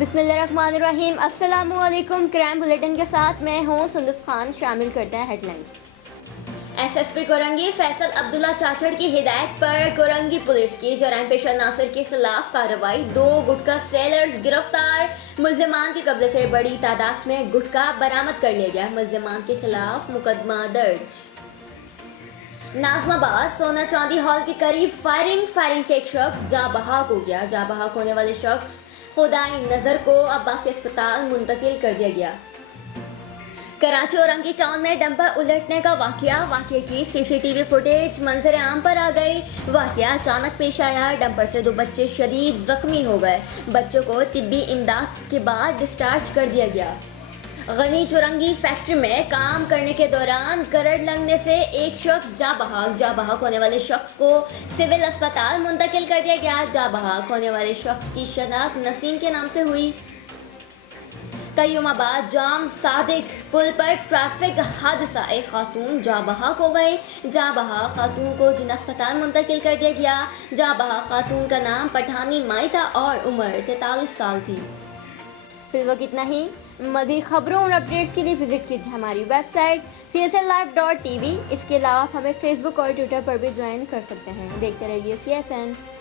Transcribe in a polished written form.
बिस्मिल्लाहिर्रहमानिर्रहीम। अस्सलामु अलैकुम। क्राइम बुलेटिन के साथ मैं हूँ सुंदस खान। शामिल करते हैं हेडलाइंस। एसएसपी कोरंगी फैसल अब्दुल्ला चाचड़ की हिदायत पर कोरंगी पुलिस की जराइम पेशा नासिर के खिलाफ कार्रवाई। 2 गुटखा सेलर्स गिरफ्तार। मुल्जिमान के कब्जे से बड़ी तादाद में गुटखा बरामद कर लिया गया। मुल्जिमान के खिलाफ मुकदमा दर्ज। नाजमाबाद सोना चांदी हॉल के करीब फायरिंग से एक शख्स जाँ बहक हो गया। जाँ बहक होने वाले शख्स खुदाई नजर को अब्बासी अस्पताल मुंतकिल कर दिया गया। कराची औरंगी टाउन में डंपर उलटने का वाकया की सीसीटीवी फुटेज मंजर आम पर आ गई। वाकया अचानक पेश आया। डंपर से 2 बच्चे शदीद जख्मी हो गए। बच्चों को तिब्बी इमदाद के बाद डिस्चार्ज कर दिया गया। गनी चौरंगी फैक्ट्री में काम करने के दौरान करंट लगने से एक शख्स जाँ बहक होने वाले शख्स को सिविल अस्पताल मुंतकिल कर दिया गया। जाँ बहक होने वाले शख्स की शनाख्त नसीम के नाम से हुई। कयूमाबाद जाम सादिक पुल पर ट्रैफिक हादसा, एक खातून जाँ बहक हो गई। जाँ बहक खातून को जिला अस्पताल मुंतकिल कर दिया गया। जाँ बहक खातून का नाम पठानी माई था और उम्र 43 साल थी। फिर वक्त इतना ही। मज़ीद खबरों और अपडेट्स के लिए विजिट कीजिए हमारी वेबसाइट csnlive.tv। इसके अलावा आप हमें फेसबुक और ट्विटर पर भी ज्वाइन कर सकते हैं। देखते रहिए CSN।